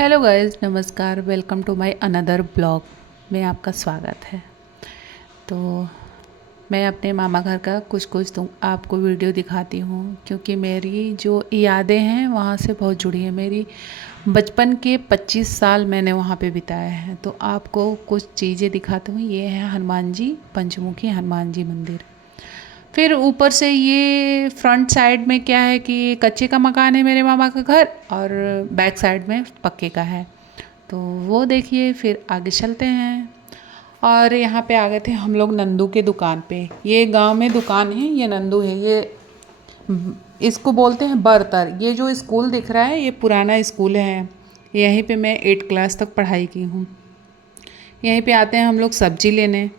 Hello guys, नमस्कार। Welcome to my another blog में आपका स्वागत है। तो मैं अपने मामा घर का कुछ कुछ तो आपको वीडियो दिखाती हूँ, क्योंकि मेरी जो यादें हैं वहाँ से बहुत जुड़ी है। मेरी बचपन के 25 साल मैंने वहाँ पे बिताए हैं। तो आपको कुछ चीज़ें दिखाती हूँ। ये है हनुमान जी, पंचमुखी हनुमान जी मंदिर। फिर ऊपर से ये फ्रंट साइड में क्या है कि कच्चे का मकान है मेरे मामा का घर, और बैक साइड में पक्के का है। तो वो देखिए, फिर आगे चलते हैं। और यहाँ पे आ गए थे हम लोग नंदू के दुकान पे। ये गांव में दुकान है, ये नंदू है। ये इसको बोलते हैं बरतर। ये जो स्कूल दिख रहा है ये पुराना स्कूल है। यहीं पे मैं 8 क्लास तक पढ़ाई की हूँ। यहीं पे आते हैं हम लोग सब्जी लेने।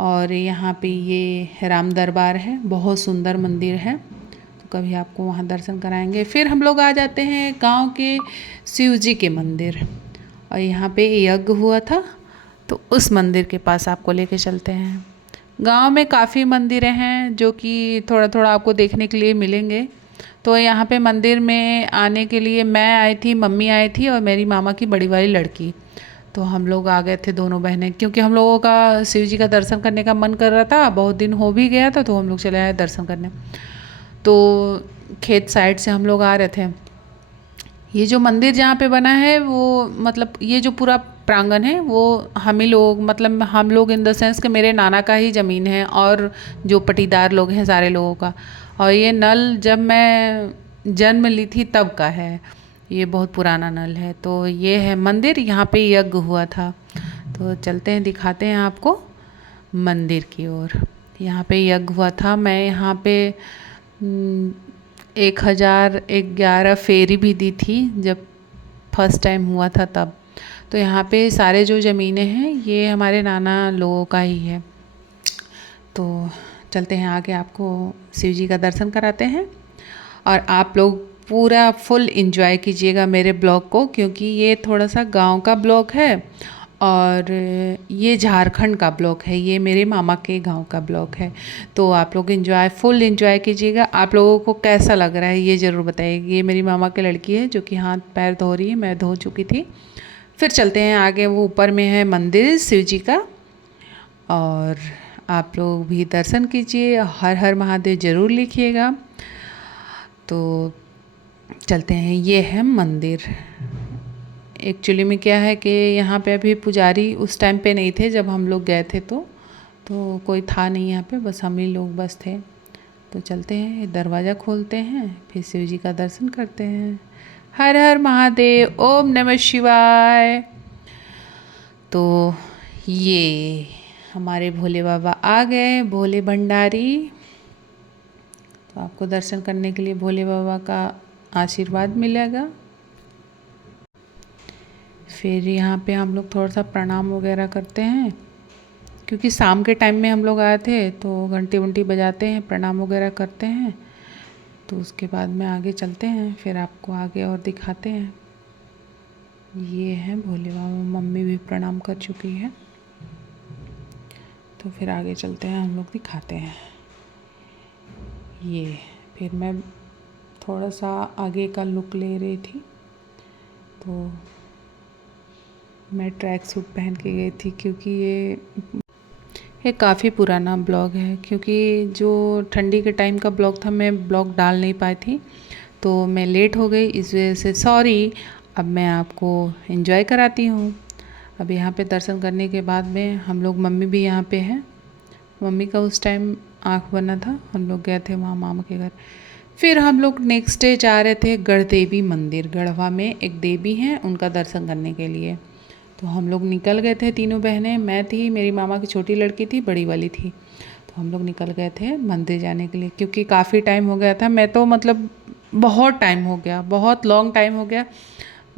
और यहाँ पे ये राम दरबार है, बहुत सुंदर मंदिर है। तो कभी आपको वहाँ दर्शन कराएंगे। फिर हम लोग आ जाते हैं गांव के शिव जी के मंदिर। और यहाँ पे यज्ञ हुआ था, तो उस मंदिर के पास आपको लेके चलते हैं। गांव में काफ़ी मंदिरें हैं जो कि थोड़ा थोड़ा आपको देखने के लिए मिलेंगे। तो यहाँ पे मंदिर में आने के लिए मैं आई थी, मम्मी आई थी और मेरी मामा की बड़ी वाली लड़की। तो हम लोग आ गए थे दोनों बहनें, क्योंकि हम लोगों का शिव जी का दर्शन करने का मन कर रहा था। बहुत दिन हो भी गया था, तो हम लोग चले आए दर्शन करने। तो खेत साइड से हम लोग आ रहे थे। ये जो मंदिर जहाँ पे बना है वो, मतलब ये जो पूरा प्रांगण है वो हम ही लोग, मतलब हम लोग इन द सेंस कि मेरे नाना का ही ज़मीन है, और जो पटीदार लोग हैं सारे लोगों का। और ये नल जब मैं जन्म ली थी तब का है। ये बहुत पुराना नल है। तो ये है मंदिर, यहाँ पे यज्ञ हुआ था। तो चलते हैं, दिखाते हैं आपको मंदिर की ओर। यहाँ पे यज्ञ हुआ था। मैं यहाँ पे 1011 फेरी भी दी थी जब फर्स्ट टाइम हुआ था तब। तो यहाँ पे सारे जो ज़मीनें हैं ये हमारे नाना लोगों का ही है। तो चलते हैं आगे, आपको शिव जी का दर्शन कराते हैं। और आप लोग पूरा फुल एंजॉय कीजिएगा मेरे ब्लॉग को, क्योंकि ये थोड़ा सा गांव का ब्लॉग है और ये झारखंड का ब्लॉग है। ये मेरे मामा के गांव का ब्लॉग है। तो आप लोग फुल एंजॉय कीजिएगा। आप लोगों को कैसा लग रहा है ये ज़रूर बताइए। ये मेरी मामा की लड़की है जो कि हाथ पैर धो रही है, मैं धो चुकी थी। फिर चलते हैं आगे, वो ऊपर में है मंदिर शिव जी का। और आप लोग भी दर्शन कीजिए, हर हर महादेव ज़रूर लिखिएगा। तो चलते हैं, ये है मंदिर। एक्चुअली में क्या है कि यहाँ पे अभी पुजारी उस टाइम पे नहीं थे जब हम लोग गए थे। तो कोई था नहीं यहाँ पे, बस हम ही लोग बस थे। तो चलते हैं, दरवाज़ा खोलते हैं, फिर शिव जी का दर्शन करते हैं। हर हर महादेव, ओम नमः शिवाय। तो ये हमारे भोले बाबा आ गए, भोले भंडारी। तो आपको दर्शन करने के लिए भोले बाबा का आशीर्वाद मिलेगा। फिर यहाँ पे हम लोग थोड़ा सा प्रणाम वगैरह करते हैं, क्योंकि शाम के टाइम में हम लोग आए थे। तो घंटी वंटी बजाते हैं, प्रणाम वगैरह करते हैं। तो उसके बाद में आगे चलते हैं, फिर आपको आगे और दिखाते हैं। ये है भोले बाबा, मम्मी भी प्रणाम कर चुकी है। तो फिर आगे चलते हैं, हम लोग दिखाते हैं। ये फिर मैं थोड़ा सा आगे का लुक ले रही थी। तो मैं ट्रैक सूट पहन के गई थी, क्योंकि ये काफ़ी पुराना ब्लॉग है। क्योंकि जो ठंडी के टाइम का ब्लॉग था, मैं ब्लॉग डाल नहीं पाई थी, तो मैं लेट हो गई, इस वजह से सॉरी। अब मैं आपको एंजॉय कराती हूँ। अब यहाँ पे दर्शन करने के बाद में हम लोग, मम्मी भी यहाँ पे है। मम्मी का उस टाइम आँख बना था, हम लोग गए थे वहाँ मामा के घर। फिर हम लोग नेक्स्ट डे जा रहे थे गढ़ देवी मंदिर। गढ़वा में एक देवी हैं, उनका दर्शन करने के लिए। तो हम लोग निकल गए थे, तीनों बहनें, मैं थी, मेरी मामा की छोटी लड़की थी, बड़ी वाली थी। तो हम लोग निकल गए थे मंदिर जाने के लिए, क्योंकि काफ़ी टाइम हो गया था। मैं तो मतलब बहुत टाइम हो गया, बहुत लॉन्ग टाइम हो गया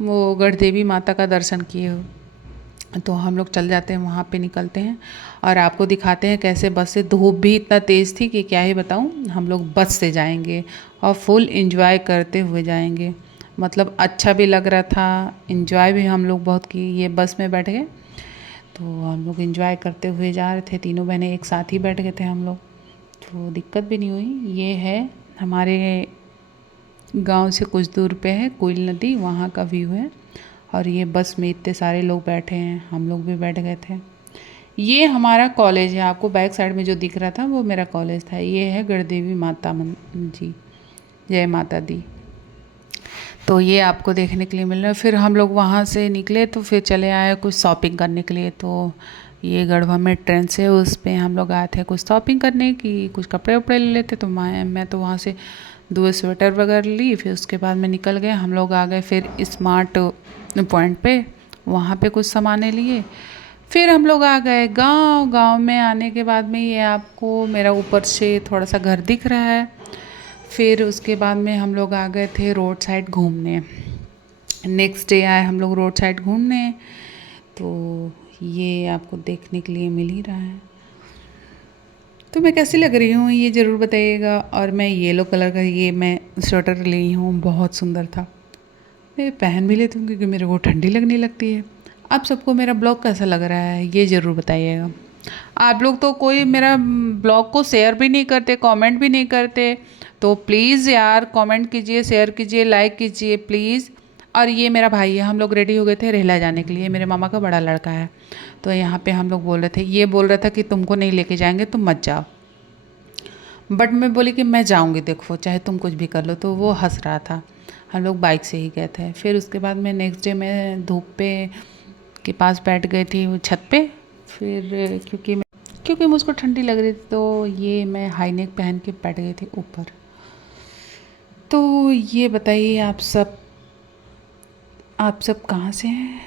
वो गढ़ देवी माता का दर्शन किए हो। तो हम लोग चल जाते हैं, वहाँ पे निकलते हैं और आपको दिखाते हैं कैसे बस से। धूप भी इतना तेज़ थी कि क्या ही बताऊँ। हम लोग बस से जाएंगे और फुल एंजॉय करते हुए जाएंगे। मतलब अच्छा भी लग रहा था, एंजॉय भी हम लोग बहुत की। ये बस में बैठ गए तो हम लोग एंजॉय करते हुए जा रहे थे। तीनों बहनें एक साथ ही बैठ गए थे हम लोग, तो दिक्कत भी नहीं हुई। ये है हमारे गांव से कुछ दूर पे है कोयल नदी, वहाँ का व्यू है। और ये बस में इतने सारे लोग बैठे हैं, हम लोग भी बैठ गए थे। ये हमारा कॉलेज है, आपको बैक साइड में जो दिख रहा था वो मेरा कॉलेज था। ये है गढ़देवी माता जी, जय माता दी। तो ये आपको देखने के लिए मिल रहा है। फिर हम लोग वहाँ से निकले तो फिर चले आए कुछ शॉपिंग करने के लिए। तो ये गढ़वा में ट्रेन से उस पे हम लोग आए थे कुछ शॉपिंग करने की, कुछ कपड़े वपड़े ले लेते। तो मैं तो वहाँ से 2 स्वेटर वगैरह ली। फिर उसके बाद में निकल गए, हम लोग आ गए फिर स्मार्ट पॉइंट पे, वहाँ पे कुछ सामानें लिए। फिर हम लोग आ गए गांव में आने के बाद में ये आपको मेरा ऊपर से थोड़ा सा घर दिख रहा है। फिर उसके बाद में हम लोग आ गए थे रोड साइड घूमने। नेक्स्ट डे आए हम लोग रोड साइड घूमने। तो ये आपको देखने के लिए मिल ही रहा है। तो मैं कैसी लग रही हूँ ये ज़रूर बताइएगा। और मैं येलो कलर का ये मैं स्वेटर ली हूँ, बहुत सुंदर था। मैं पहन भी लेती हूँ क्योंकि मेरे को ठंडी लगने लगती है। आप सबको मेरा ब्लॉग कैसा लग रहा है ये ज़रूर बताइएगा। आप लोग तो कोई मेरा ब्लॉग को शेयर भी नहीं करते, कमेंट भी नहीं करते। तो प्लीज़ यार कमेंट कीजिए, शेयर कीजिए, लाइक कीजिए प्लीज़। और ये मेरा भाई है, हम लोग रेडी हो गए थे रेहला जाने के लिए, मेरे मामा का बड़ा लड़का है। तो यहाँ पे हम लोग बोल रहे थे, ये बोल रहा था कि तुमको नहीं लेके जाएंगे, तुम मत जाओ। बट मैं बोली कि मैं जाऊँगी, देखो चाहे तुम कुछ भी कर लो। तो वो हंस रहा था। हम लोग बाइक से ही गए थे। फिर उसके बाद में नेक्स्ट डे मैं धूप पे के पास बैठ गई थी वो छत पे। फिर क्योंकि मुझको ठंडी लग रही थी तो ये मैं हाई नेक पहन के बैठ गई थी ऊपर। तो ये बताइए आप सब कहाँ से हैं,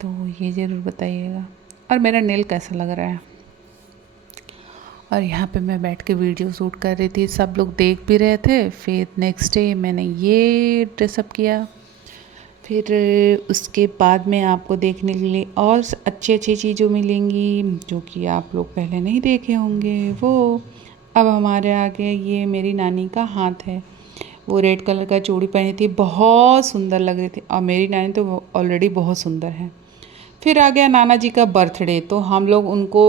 तो ये ज़रूर बताइएगा। और मेरा नेल कैसा लग रहा है। और यहाँ पे मैं बैठ के वीडियो शूट कर रही थी, सब लोग देख भी रहे थे। फिर नेक्स्ट डे मैंने ये ड्रेसअप किया। फिर उसके बाद में आपको देखने के लिए और अच्छी चीज़ें मिलेंगी जो कि आप लोग पहले नहीं देखे होंगे। वो अब हमारे आगे ये मेरी नानी का हाथ है, वो रेड कलर का चूड़ी पहनी थी, बहुत सुंदर लग रही थी। और मेरी नानी तो ऑलरेडी बहुत सुंदर है। फिर आ गया नाना जी का बर्थडे। तो हम लोग उनको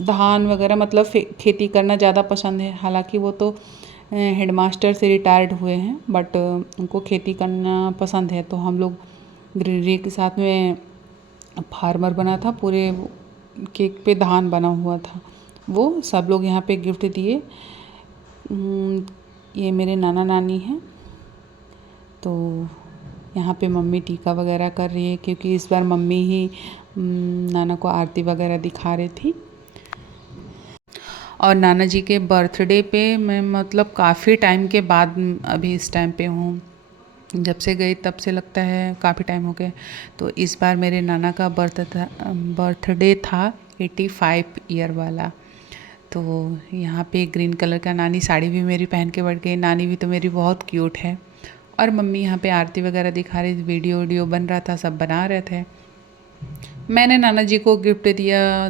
धान वगैरह मतलब खेती करना ज़्यादा पसंद है। हालांकि वो तो हेडमास्टर से रिटायर्ड हुए हैं, बट उनको खेती करना पसंद है। तो हम लोग ग्रीनरी के साथ में फार्मर बना था, पूरे केक पे धान बना हुआ था। वो सब लोग यहाँ पे गिफ्ट दिए। ये मेरे नाना नानी हैं। तो यहाँ पे मम्मी टीका वगैरह कर रही है क्योंकि इस बार मम्मी ही नाना को आरती वगैरह दिखा रही थी। और नाना जी के बर्थडे पे मैं मतलब काफ़ी टाइम के बाद अभी इस टाइम पे हूँ। जब से गई तब से लगता है काफ़ी टाइम हो गया। तो इस बार मेरे नाना का बर्थडे था 85 ईयर वाला। तो यहाँ पे ग्रीन कलर का नानी साड़ी भी मेरी पहन के बैठ गई। नानी भी तो मेरी बहुत क्यूट है। और मम्मी यहाँ पे आरती वगैरह दिखा रही थी, वीडियो बन रहा था, सब बना रहे थे। मैंने नाना जी को गिफ्ट दिया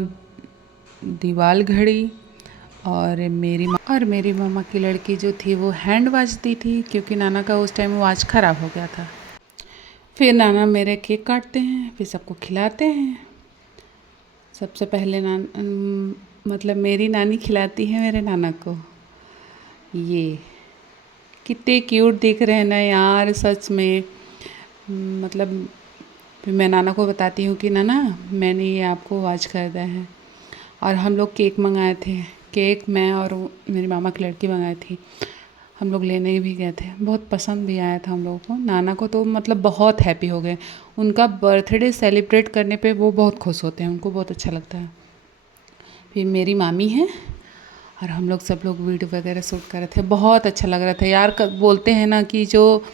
दीवाल घड़ी। और मेरी मामा की लड़की जो थी वो हैंड वॉच दी थी क्योंकि नाना का उस टाइम वॉच ख़राब हो गया था। फिर नाना मेरे केक काटते हैं, फिर सबको खिलाते हैं। सबसे पहले मतलब मेरी नानी खिलाती है मेरे नाना को। ये कितने क्यूट दिख रहे हैं ना यार, सच में। मतलब फिर मैं नाना को बताती हूँ कि नाना मैंने ये आपको वॉच खरीदा है। और हम लोग केक मंगाए थे, केक मैं और मेरी मामा की लड़की मंगाई थी। हम लोग लेने भी गए थे, बहुत पसंद भी आया था हम लोगों को। नाना को तो मतलब बहुत हैप्पी हो गए। उनका बर्थडे सेलिब्रेट करने पे वो बहुत खुश होते हैं, उनको बहुत अच्छा लगता है। फिर मेरी मामी है और हम लोग सब लोग वीडियो वगैरह शूट कर रहे थे, बहुत अच्छा लग रहा था यार। बोलते हैं ना कि जो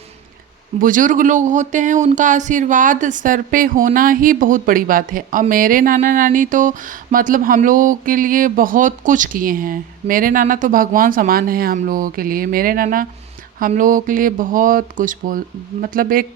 बुजुर्ग लोग होते हैं उनका आशीर्वाद सर पे होना ही बहुत बड़ी बात है। और मेरे नाना नानी तो मतलब हम लोगों के लिए बहुत कुछ किए हैं। मेरे नाना तो भगवान समान है हम लोगों के लिए। मेरे नाना हम लोगों के लिए बहुत कुछ मतलब एक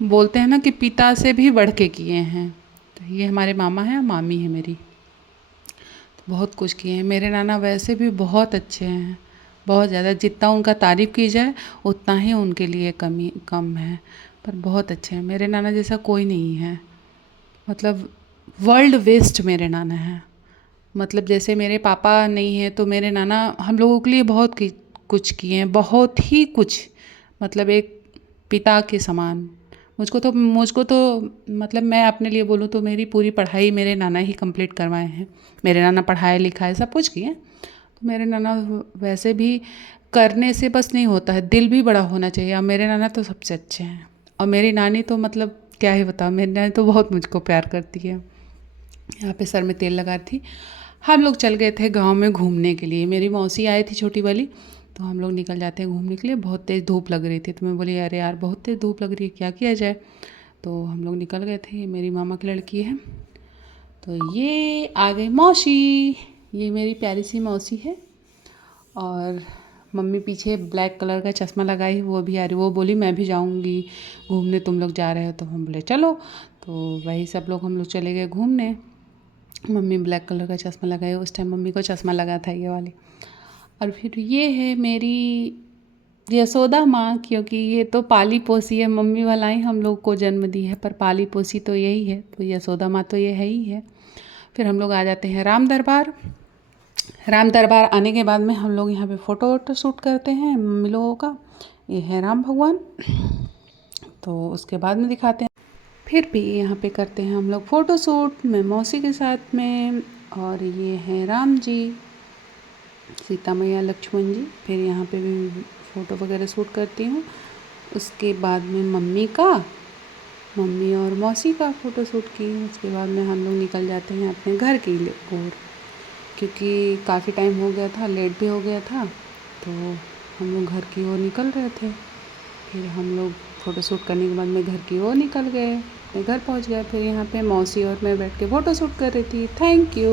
बोलते हैं ना कि पिता से भी बढ़ के किए हैं। तो ये हमारे मामा हैं, मामी है मेरी, तो बहुत कुछ किए हैं। मेरे नाना वैसे भी बहुत अच्छे हैं, बहुत ज़्यादा। जितना उनका तारीफ़ की जाए उतना ही उनके लिए कम है, पर बहुत अच्छे हैं। मेरे नाना जैसा कोई नहीं है, मतलब वर्ल्ड बेस्ट मेरे नाना हैं। मतलब जैसे मेरे पापा नहीं हैं तो मेरे नाना हम लोगों के लिए बहुत कुछ किए हैं, बहुत ही कुछ। मतलब एक पिता के समान मुझको तो मतलब मैं अपने लिए बोलूँ तो मेरी पूरी पढ़ाई मेरे नाना ही कंप्लीट करवाए हैं। मेरे नाना पढ़ाए लिखाए सब कुछ किए, तो मेरे नाना वैसे भी करने से बस नहीं होता है, दिल भी बड़ा होना चाहिए। और मेरे नाना तो सबसे अच्छे हैं, और मेरी नानी तो मतलब क्या ही बताऊँ, मेरी नानी तो बहुत मुझको प्यार करती है। यहाँ पे सर में तेल लगा थी। हम लोग चल गए थे गांव में घूमने के लिए, मेरी मौसी आई थी छोटी वाली, तो हम लोग निकल जाते हैं घूमने के लिए। बहुत तेज़ धूप लग रही थी, तो मैं बोली अरे यार बहुत तेज़ धूप लग रही है, क्या किया जाए। तो हम लोग निकल गए थे। ये मेरी मामा की लड़की है, तो ये आ गई मौसी, ये मेरी प्यारी सी मौसी है। और मम्मी पीछे ब्लैक कलर का चश्मा लगाई, वो भी आ रही, वो बोली मैं भी जाऊंगी घूमने, तुम लोग जा रहे हो, तो हम बोले चलो। तो वही सब लोग हम लोग चले गए घूमने। मम्मी ब्लैक कलर का चश्मा लगाई, उस टाइम मम्मी को चश्मा लगा था ये वाली। और फिर ये है मेरी यशोदा माँ, क्योंकि ये तो पाली पोसी है, मम्मी वाला ही हम लोग को जन्म दी है, पर पाली पोसी तो यही है, तो यशोदा माँ तो ये है ही है। फिर हम लोग आ जाते हैं राम दरबार। राम दरबार आने के बाद में हम लोग यहाँ पे फ़ोटो वोटो शूट करते हैं मम्मी लोगों का। ये है राम भगवान, तो उसके बाद में दिखाते हैं। फिर भी यहाँ पे करते हैं हम लोग फ़ोटो शूट, मैं मौसी के साथ में। और ये है राम जी, सीता मैया, लक्ष्मण जी। फिर यहाँ पे भी फ़ोटो वगैरह शूट करती हूँ। उसके बाद में मम्मी और मौसी का फ़ोटो शूट की। उसके बाद में हम लोग निकल जाते हैं अपने घर की ओर, क्योंकि काफ़ी टाइम हो गया था, लेट भी हो गया था, तो हम लोग घर की ओर निकल रहे थे। फिर हम लोग फ़ोटो शूट करने के बाद में घर की ओर निकल गए, अपने घर पहुंच गए। फिर यहाँ पे मौसी और मैं बैठ के फ़ोटो शूट कर रही थी। Thank you.